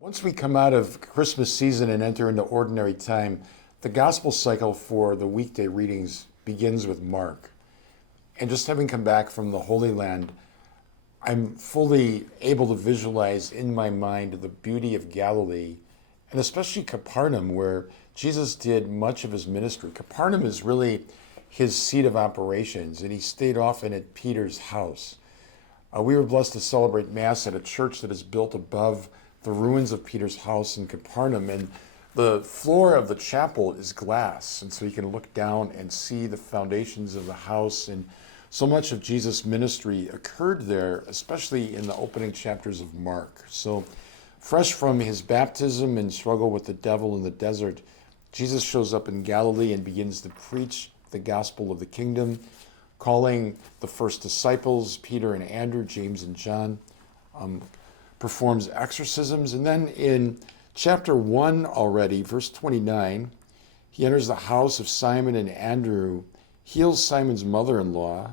Once we come out of Christmas season and enter into ordinary time, the gospel cycle for the weekday readings begins with Mark. And just having come back from the Holy Land, I'm fully able to visualize in my mind the beauty of Galilee, and especially Capernaum, where Jesus did much of his ministry. Capernaum is really his seat of operations, and he stayed often at Peter's house. We were blessed to celebrate Mass at a church that is built above the ruins of Peter's house in Capernaum, and the floor of the chapel is glass, and so you can look down and see the foundations of the house. And so much of Jesus' ministry occurred there, especially in the opening chapters of Mark. So fresh from his baptism and struggle with the devil in the desert, Jesus shows up in Galilee and begins to preach the gospel of the kingdom, calling the first disciples, Peter and Andrew, James and John, performs exorcisms. And then in chapter 1 already, verse 29, he enters the house of Simon and Andrew, heals Simon's mother-in-law,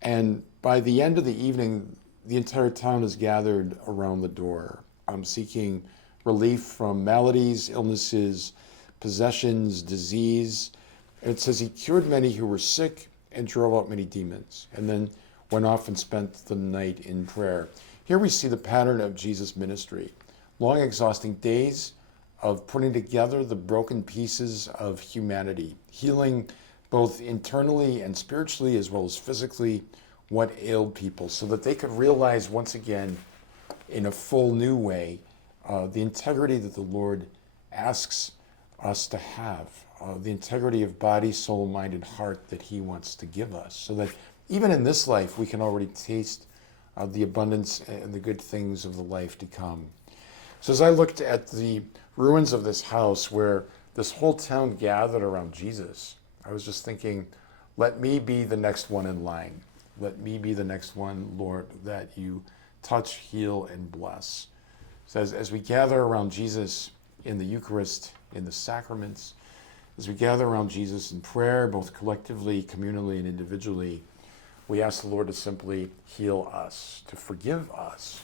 and by the end of the evening, the entire town is gathered around the door, seeking relief from maladies, illnesses, possessions, disease. And it says he cured many who were sick and drove out many demons, and then went off and spent the night in prayer. Here we see the pattern of Jesus' ministry. Long, exhausting days of putting together the broken pieces of humanity, healing both internally and spiritually as well as physically what ailed people, so that they could realize once again in a full new way the integrity that the Lord asks us to have, the integrity of body, soul, mind, and heart that he wants to give us, so that even in this life we can already taste the abundance and the good things of the life to come. So as I looked at the ruins of this house where this whole town gathered around Jesus, I was just thinking, let me be the next one in line. Let me be the next one, Lord, that you touch, heal, and bless. So as we gather around Jesus in the Eucharist, in the sacraments, as we gather around Jesus in prayer, both collectively, communally, and individually, we ask the Lord to simply heal us, to forgive us,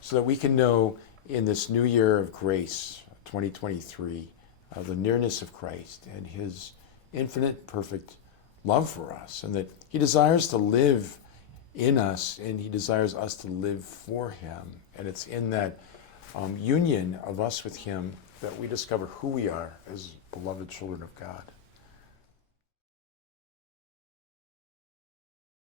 so that we can know in this new year of grace, 2023, the nearness of Christ and his infinite, perfect love for us, and that he desires to live in us, and he desires us to live for him. And it's in that union of us with him that we discover who we are as beloved children of God.